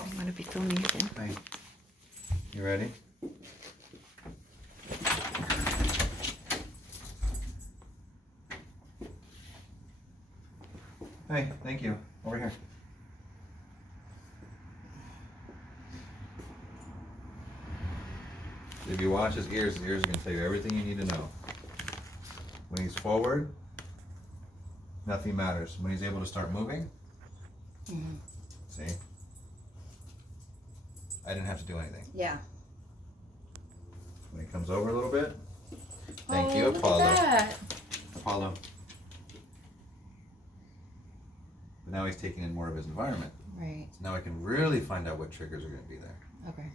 I'm gonna be filming again. Hey, you ready? Hey, thank you. Over here. If you watch his ears are going to tell you everything you need to know. When he's forward, nothing matters. When he's able to start moving, see? I didn't have to do anything. Yeah. When he comes over a little bit, thank you, look Apollo. at that. Apollo. But now he's taking in more of his environment. Right. So now I can really find out what triggers are going to be there. Okay.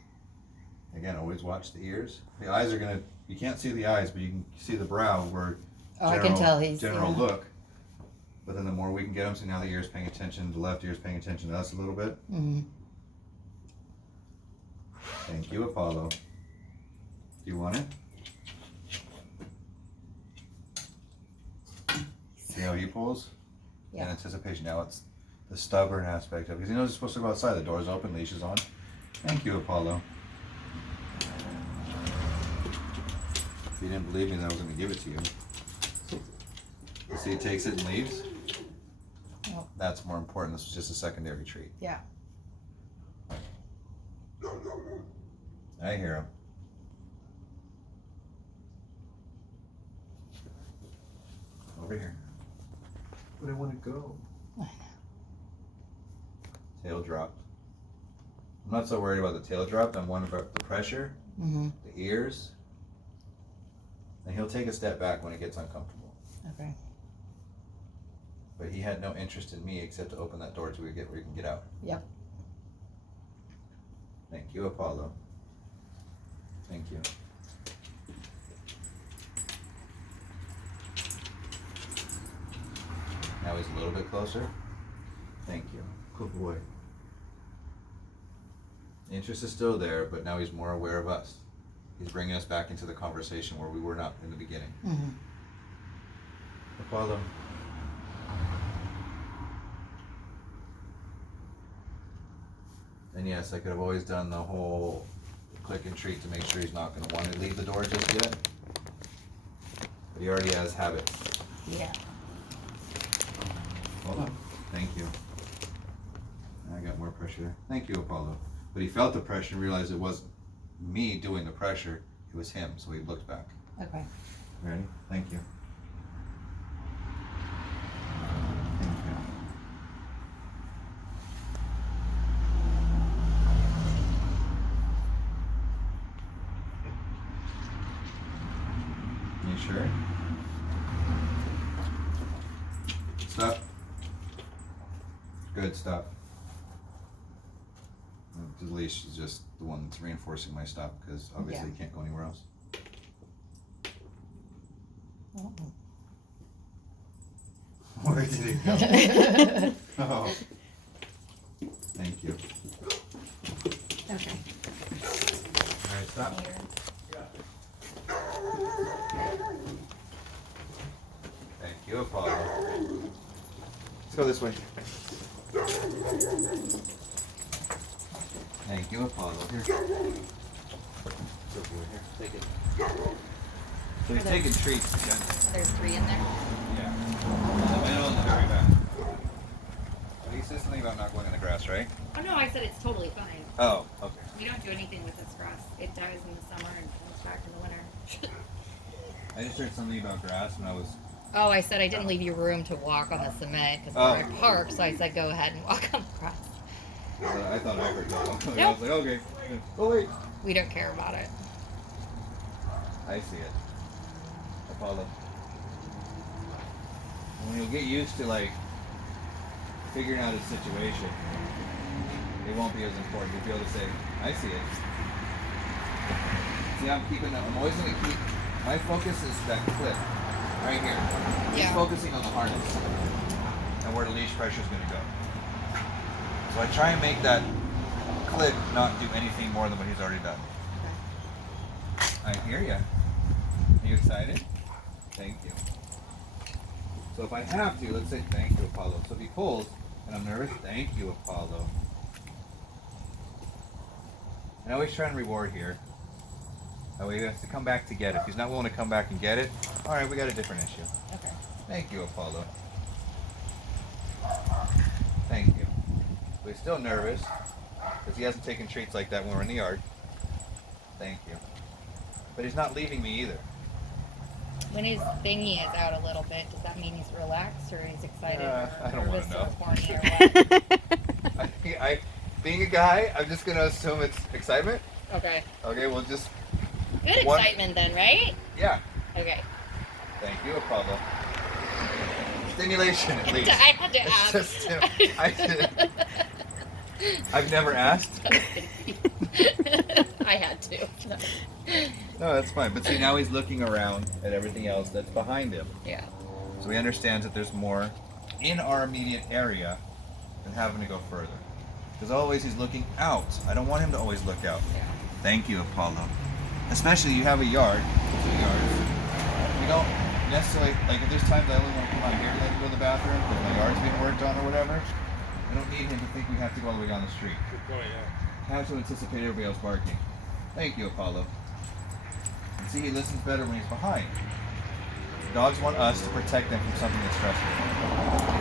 Again, always watch the ears. The eyes are gonna, you can't see the eyes, but you can see the brow where I can tell he's general look. But then the more we can get him, so now the ear's paying attention, the left ear's paying attention to us a little bit. Thank you, Apollo. Do you want it? See how he pulls? Yeah. In anticipation. Now it's the stubborn aspect of it. Because he knows he's supposed to go outside. The door's open, leash is on. Thank you, Apollo. If you didn't believe me, then I was going to give it to you. See, he takes it and leaves. Yep. That's more important. This was just a secondary treat. Yeah. I hear him. Over here. Where do I want to go? I know. Tail dropped. I'm not so worried about the tail drop. I'm worried about the pressure, the ears. And he'll take a step back when it gets uncomfortable. Okay. But he had no interest in me except to open that door till we get where he can get out. Yep. Thank you, Apollo. Thank you. Now he's a little bit closer. Thank you. Good boy. The interest is still there, but now he's more aware of us. He's bringing us back into the conversation where we were not in the beginning. Apollo. And yes, I could have always done the whole click and treat to make sure he's not going to want to leave the door just yet. But he already has habits. Yeah. Hold on. Thank you. I got more pressure there. Thank you, Apollo. But he felt the pressure and realized it wasn't me doing the pressure, it was him, so he looked back. Okay. Ready? Thank you. Thank you. You sure? Stop. Good, stop. The leash is just the one that's reinforcing my stop because obviously you can't go anywhere else. Where did it go? Oh. Thank you. Okay. Alright, stop. Thank you, Apollo. Let's go this way. Thank you, Apollo. Here. Good boy. Here, take it. So he's taking treats again. There's 3 in there? Yeah. In the middle and the very back. But he said something about not going in the grass, right? Oh no, I said it's totally fine. Oh, okay. We don't do anything with this grass. It dies in the summer and comes back in the winter. I just heard something about grass when I was... Oh, I said I didn't leave you room to walk on the cement because we're at park, so I said go ahead and walk on the grass. I thought I heard that. I Nope. was like, okay. Oh, wait. We don't care about it. I see it. Apollo. When you'll get used to, like, figuring out a situation, it won't be as important. You'll be able to say, I see it. See, I'm always going to keep, my focus is that clip right here. He's focusing on the harness and where the leash pressure is going to go. So I try and make that clip not do anything more than what he's already done. I hear you. Are you excited? Thank you. So if I have to, let's say thank you, Apollo. So if he pulls and I'm nervous, thank you, Apollo. I always try and reward here. That way he has to come back to get it. If he's not willing to come back and get it, alright, we got a different issue. Okay. Thank you, Apollo. Thank you. But he's still nervous because he hasn't taken treats like that when we're in the yard. Thank you. But he's not leaving me either. When his thingy is out a little bit, does that mean he's relaxed or he's excited or I don't wanna nervous know. or horny or what? Being a guy, I'm just gonna assume it's excitement. Okay. Okay, we'll just Good One- excitement then, right? yeah. Okay. Thank you, Apollo. Stimulation, at least. I had to It's ask. just I've never asked. I had to. No, that's fine. But see, now he's looking around at everything else that's behind him. Yeah. So he understands that there's more in our immediate area than having to go further. Because always he's looking out. I don't want him to always look out. Yeah. Thank you, Apollo. Especially you have a yard, 2 yards. We don't necessarily, like if there's times I only want to come out here to go to the bathroom because my yard's being worked on or whatever, I don't need him to think we have to go all the way down the street. Good point, yeah. I have to anticipate everybody else barking. Thank you, Apollo. And see, he listens better when he's behind. Dogs want us to protect them from something that's stressful.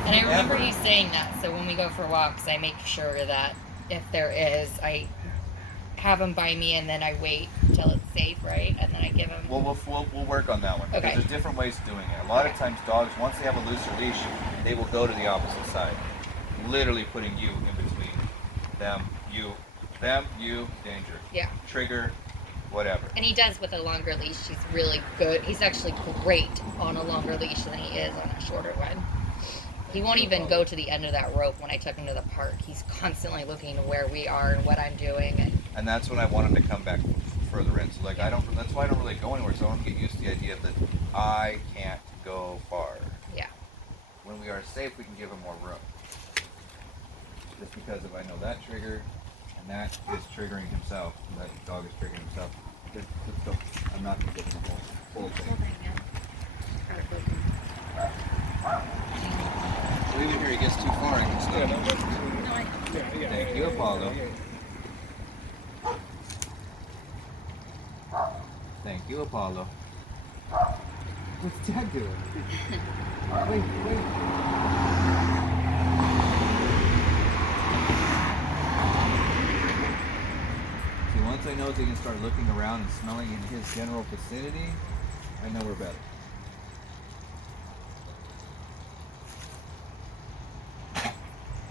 And I remember Ever. you saying that, so when we go for walks, I make sure that if there is, I have him by me and then I wait till it's safe, right? And then I give him. Well, we'll work on that one. Because Okay. there's different ways of doing it. A lot of times dogs, once they have a looser leash, they will go to the opposite side. Literally putting you in between them, you, danger. Yeah. Trigger, whatever. And he does with a longer leash. He's really good. He's actually great on a longer leash than he is on a shorter one. He won't even go to the end of that rope when I took him to the park. He's constantly looking to where we are and what I'm doing. And that's when I want him to come back further in. So like that's why I don't really go anywhere. So I want him to get used to the idea that I can't go far. Yeah. When we are safe, we can give him more room. Just because if I know that trigger and that is triggering himself, and that dog is triggering himself, let's go. I'm not going to get the whole thing. So even here, he gets too far, I can stop him. Thank you, Apollo. Thank you, Apollo. What's Dad doing? Wait. See, once I know they can start looking around and smelling in his general vicinity, I know we're better.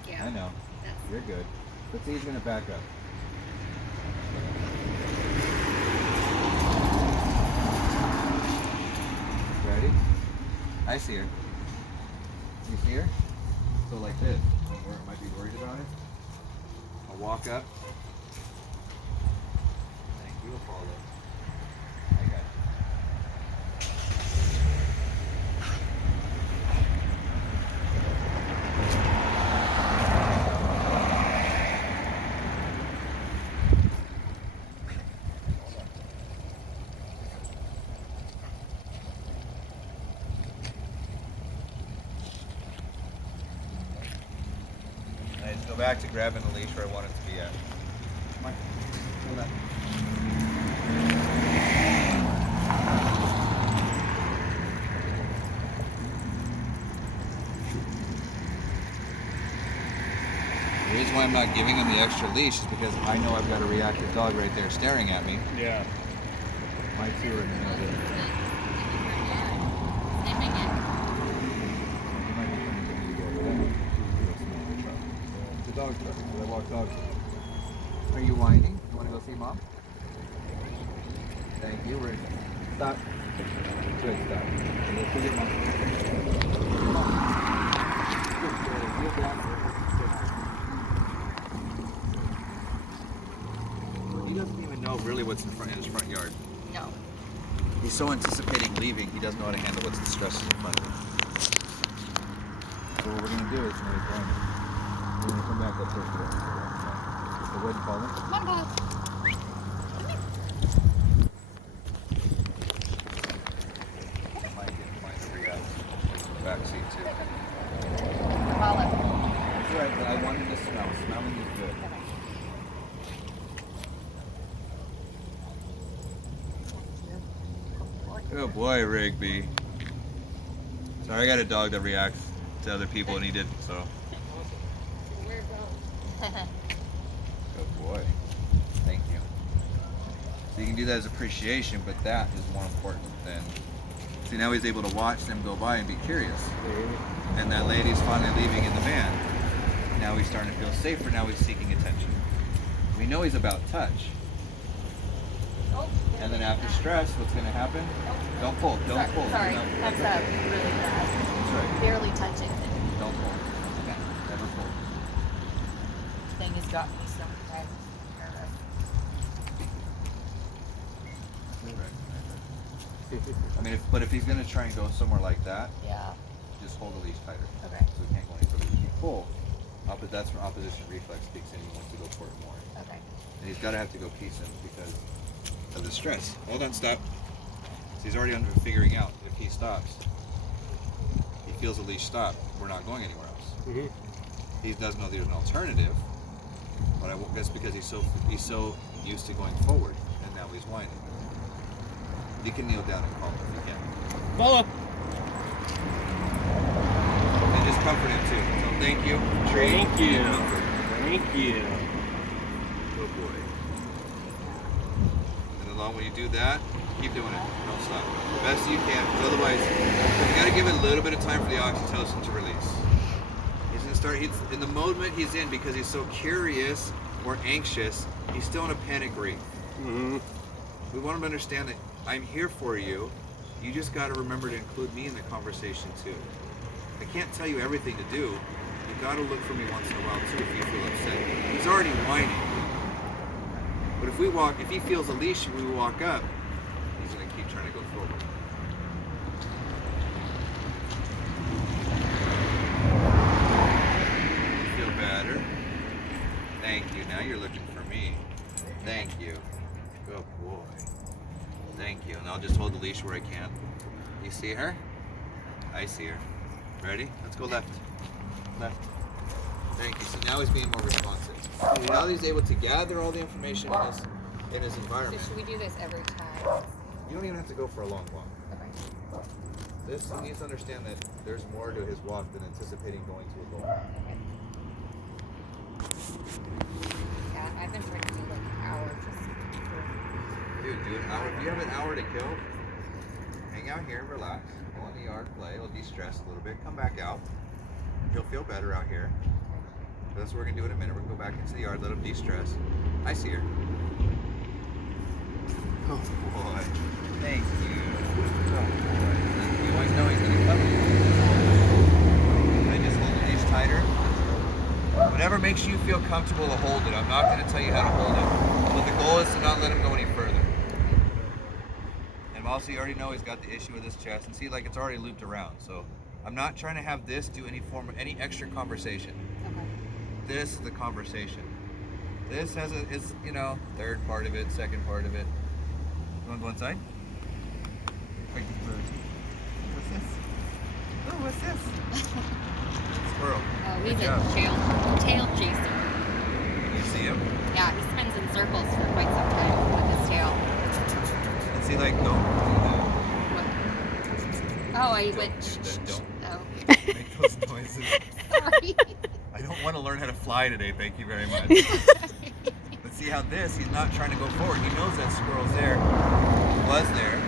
Yeah. I know. That's- You're good. But see, he's going to back up. Ready? I see her. You see her? So like this. Or it might be worried about it. I'll walk up. Thank you, Apollo. I got it. I just go back to grabbing the leash where I want it to be at. Come on. Hold that. The reason why I'm not giving him the extra leash is because I know I've got a reactive dog right there staring at me. Yeah. My two are in the middle of it. Sniffing it. He might be trying to get me to go over there. Go smell the truck. It's a dog truck, so I walk dogs. Are you whining? You want to go see Mom? Thank you. We're stop. Good, stop. Let's go get Mom. Come on. Good boy. Get down there. He doesn't even know really what's in his front yard. No. He's so anticipating leaving, he doesn't know how to handle what's the stresses in front of him. So what we're gonna do is we're gonna come back up first. So go ahead and call him. Come on, Bob. He might get react in the back seat too. Olive. That's right, but I want him to smell. Smelling is good. Good boy, Rigby. Sorry, I got a dog that reacts to other people and he didn't, so. Good boy. Thank you. So you can do that as appreciation, but that is more important than. See, now he's able to watch them go by and be curious. And that lady's finally leaving in the van. Now he's starting to feel safer. Now he's seeking attention. We know he's about touch. And then after stress, what's going to happen? Don't pull. Don't pull. Sorry, No, that's okay. really bad. That's right. Barely touching. Don't pull. Okay. Never pull. Thing has got me so many times nervous. I mean, but if he's going to try and go somewhere like that, Yeah. just hold the leash tighter. Okay. So he can't go any further. If you pull, that's when opposition reflex kicks in. He wants to go for it more. Okay. And he's got to have to go piece him because of the stress. Hold on, stop. So he's already under figuring out if he stops. He feels the leash stop. We're not going anywhere else. Mm-hmm. He doesn't know there's an alternative, but I won't guess because he's so used to going forward, and now he's whining. You can kneel down and call him if you can. Follow. And just comfort him too. So thank you. Tree. Thank you. and comfort. Thank you. Good boy. And along when you do that, keep doing it. Don't stop. The best you can, because otherwise, you got to give it a little bit of time for the oxytocin to release. He's going to start, in the moment he's in, because he's so curious or anxious, he's still in a panic breathe. Mm-hmm. We want him to understand that I'm here for you. You just got to remember to include me in the conversation too. I can't tell you everything to do. You got to look for me once in a while too if you feel upset. He's already whining. But if he feels a leash and we walk up, he's going to keep trying to go forward. You feel better? Thank you. Now you're looking for me. Thank you. Good boy. Thank you. And I'll just hold the leash where I can. You see her? I see her. Ready? Let's go left. Left. Thank you. So now he's being more responsive. Now that he's able to gather all the information in his So environment. should we do this every time? You don't even have to go for a long walk. Okay. He needs to understand that there's more to his walk than anticipating going to a goal. Yeah, I've been trying to do like an hour just for... Dude, do an hour. If you have an hour to kill, hang out here, relax, go in the yard, play. It'll de-stress a little bit. Come back out. You'll feel better out here. So that's what we're gonna do in a minute. We're gonna go back into the yard, let him de-stress. I see her. Oh boy. Thank you. Oh boy. Thank you. I know he's gonna come. Can I just hold the leash tighter? Whatever makes you feel comfortable to hold it. I'm not gonna tell you how to hold it. But the goal is to not let him go any further. And also you already know he's got the issue with his chest. And see, like it's already looped around. So I'm not trying to have this do any extra conversation. Okay. This is the conversation. This has is third part of it, second part of it. You want to go inside? What's this? Oh, what's this? Squirrel. Oh, he's Good a job. tail chaser. You see him? Yeah, he spins in circles for quite some time with his tail. And see, like, don't Oh, I Don't went. do that, don't. Oh, make those noises. sorry. I don't want to learn how to fly today, thank you very much. But see how he's not trying to go forward. He knows that squirrel's there, was there,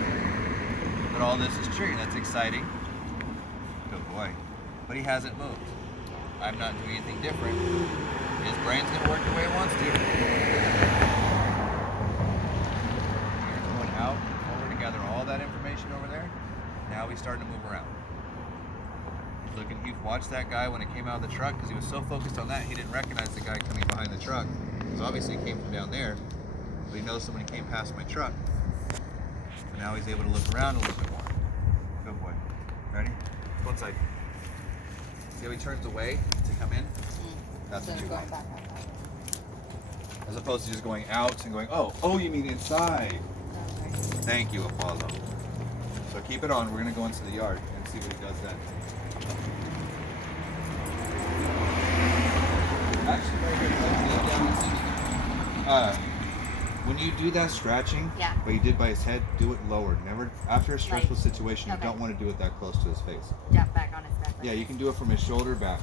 but all this is true. That's exciting. Good boy. But he hasn't moved. I'm not doing anything different. His brain's going to work the way it wants to. You're going out and forward to gather all that information over there. Now he's starting to move around. You've watched that guy when it came out of the truck because he was so focused on that he didn't recognize the guy coming behind the truck. Because obviously he came from down there, but he knows somebody came past my truck. So now he's able to look around a little bit more. Good boy. Ready? Go inside. See how he turns away to come in? That's what you going want. back out. As opposed to just going out and going, oh, you mean inside. Okay. Thank you, Apollo. So keep it on. We're going to go into the yard and see what he does then. Actually, very good. when you do that scratching, Yeah. but you did by his head, do it lower. Never after a stressful Like, situation. okay. You don't want to do it that close to his face. Jump back on his back. Yeah, you can do it from his shoulder back,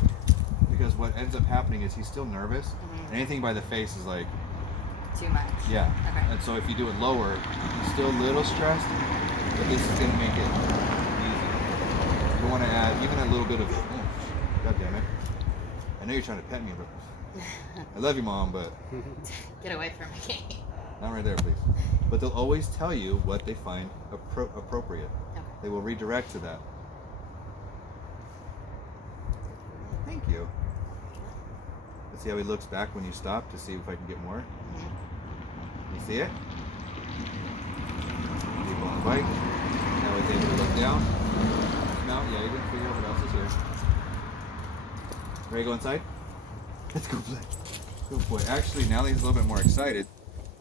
because what ends up happening is he's still nervous. Mhm. Anything by the face is like, Too much. yeah. Okay. And so if you do it lower, he's still a little stressed, but this is gonna make it easy. You want to add even a little bit of. Oh, God damn it! I know you're trying to pet me, but I love you, Mom, but Get away from me. not right there, please. But they'll always tell you what they find appropriate. Okay. They will redirect to that. Thank you. Let's see how he looks back when you stop to see if I can get more. You see it? Keep on the bike. Now he's able to look down. Mount. Yeah, he didn't figure out what else is here. Ready to go inside? Let's go play. Good boy. Actually, now that he's a little bit more excited,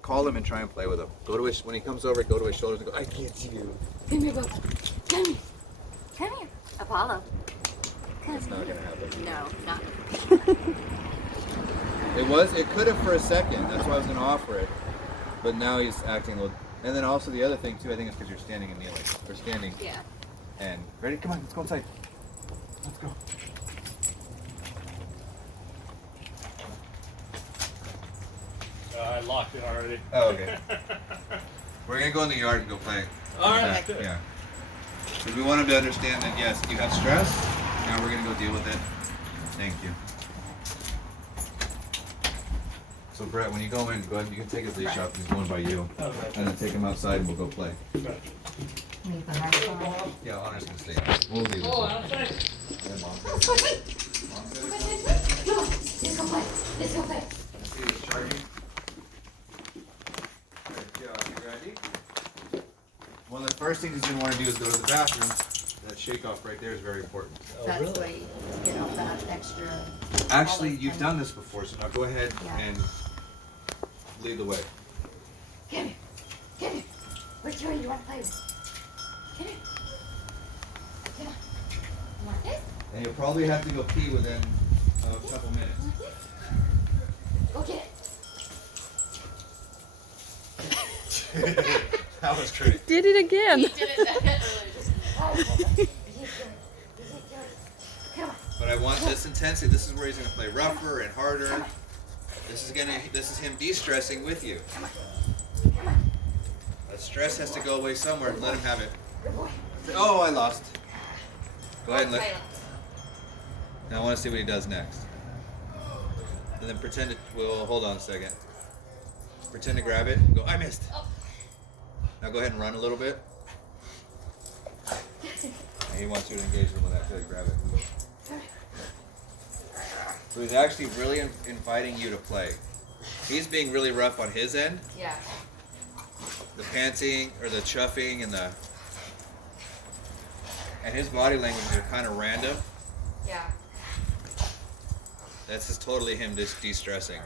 call him and try and play with him. Go to his, when he comes over, go to his shoulders and go, I get you. Come here, Bubba. Come here. Come here. Apollo. It's not gonna happen. No, not. It could have for a second. That's why I was gonna offer it. But now he's acting a little. And then also the other thing too, I think it's because you're standing and kneeling. We're standing. Yeah. And ready? Come on, let's go inside. Let's go. I locked it already. Oh, okay. We're gonna go in the yard and go play. All right. Yeah. Good. Yeah. Because we want him to understand that yes, you have stress. Now we're gonna go deal with it. Thank you. So Brett, when you go in, go ahead. You can take his leash off. He's going by you, Okay. and then take him outside and we'll go play. Gotcha. Leave the microphone. Yeah, Honor's gonna stay out. We'll leave Oh, it. I'm safe. Yeah, Mom. Let's go play. Let's go play. Let's go play. See the charging. Good job. You ready? One of the first things he's gonna want to do is go to the bathroom. That shake off right there is very important. Oh, That's really? way to get off that extra. Actually, all this you've time. done this before, so now go ahead Yeah. and lead the way. Come here. Come here. Which one do you want to play with? Come here. Come on. You want this? And you'll probably have to go pee within a couple minutes. You want this? Go get it. That was great. Did it again. He did it that earlier. Oh, he's good. He's good. He's good. Come on. But I want this intensity. This is where he's gonna play rougher and harder. This is him de-stressing with you. Come on. That stress has to go away somewhere. Let him have it. Good boy. Oh, I lost. Go ahead and look. Silence. Now I want to see what he does next. And then pretend it. Well, hold on a second. Pretend to grab it. Go. I missed. Oh. Now go ahead and run a little bit. And he wants you to engage him with that until you grab it. So he's actually really inviting you to play. He's being really rough on his end. Yeah. The panting or the chuffing and his body language are kind of random. Yeah. That's just totally him just de-stressing.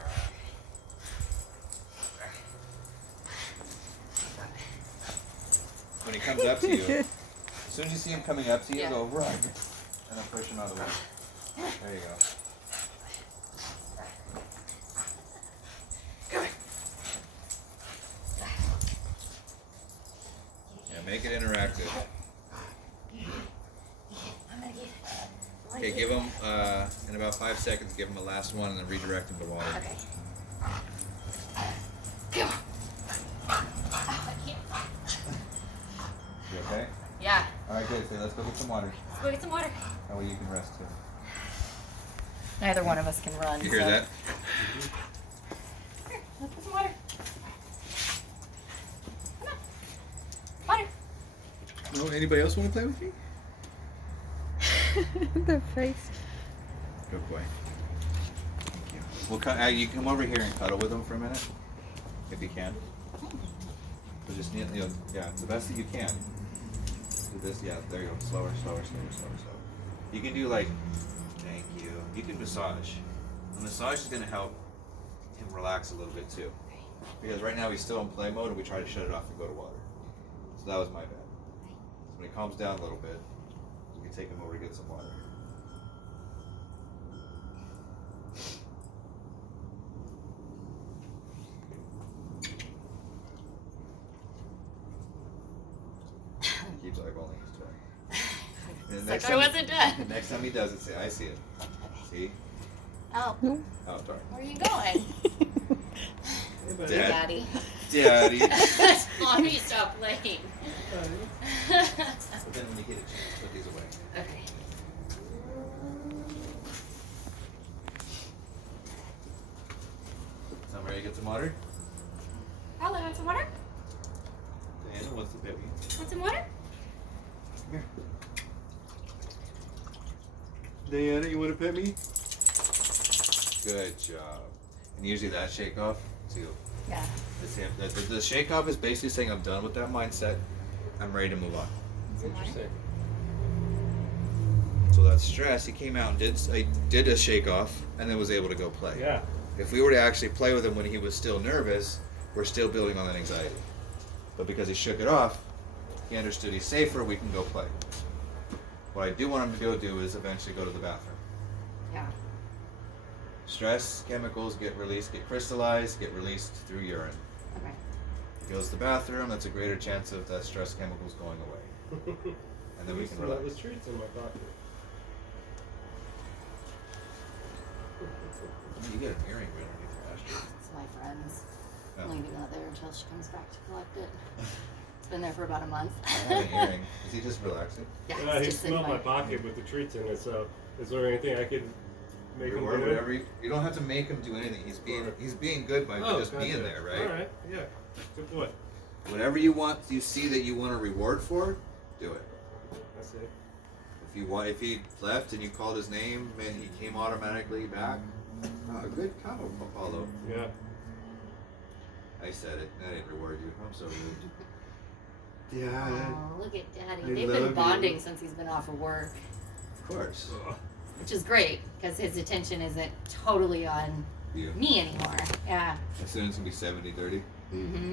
When he comes up to you, as soon as you see him coming up to you, Yeah. go run, and then push him out of the way. There you go. Yeah, make it interactive. I'm gonna get it. Okay, give him in about 5 seconds. Give him a last one, and then redirect him to water. Okay. Come on. Oh, I can't. You okay? Yeah. All right, good. So let's go get some water. Let's go get some water. That way you can rest too. Neither one of us can run. You hear so- that? Here, let's get some water. Come on. Water. No, anybody else want to play with me? The face. Good boy. Thank you. We'll you can come over here and cuddle with him for a minute, if you can. But just yeah, the best that you can. Do this, yeah. There you go. Slower. You can do like, thank you. You can massage. The massage is gonna help him relax a little bit too, because right now he's still in play mode, and we try to shut it off and go to water. So that was my bad. So when he calms down a little bit, we can take him over to get some water. then It's like I wasn't done. Next time he does it, say, I see it. See? Oh, Oh, sorry. where are you going? Dad. Daddy. Daddy. Mommy, stop playing. But then when you get a chance, put these away. Okay. So I'm ready to get some water. Paolo, want some water? Diana wants to pet me. Want some water? Come here. Diana, you want to pet me? Good job. And usually that shake off, too. Yeah. The shake off is basically saying I'm done with that mindset. I'm ready to move on. Interesting. So that stress, he came out and did a shake off and then was able to go play. Yeah. If we were to actually play with him when he was still nervous, we're still building on that anxiety. But because he shook it off, he understood he's safer, we can go play. What I do want him to go do is eventually go to the bathroom. Yeah. Stress chemicals get crystallized, get released through urine. Okay. He goes to the bathroom, that's a greater chance of that stress chemicals going away. And then we can relax. Those treats in my pocket. You get an earring right underneath your ashtray. It's my friend's. Oh. I'm leaving that there until she comes back to collect it. It's been there for about a month. I have an earring. Is he just relaxing? Yeah, Yeah, it's he just in smelled my pocket with the treats in it, so is there anything I could make him Or do? whatever. You don't have to make him do anything. He's being good by just being gotcha. there, right? Alright, yeah. Good boy. Whatever you see that you want a reward for, do it. That's it. If he left and you called his name and he came automatically back, good combo, Apollo. Yeah. I said it. I didn't reward you. I'm so rude. Yeah, Oh, look at Daddy. I They've love been you. bonding since he's been off of work, of course. Ugh. which is great because his attention isn't totally on You. me anymore. Yeah. As soon as it's gonna be 70-30. Mm-hmm.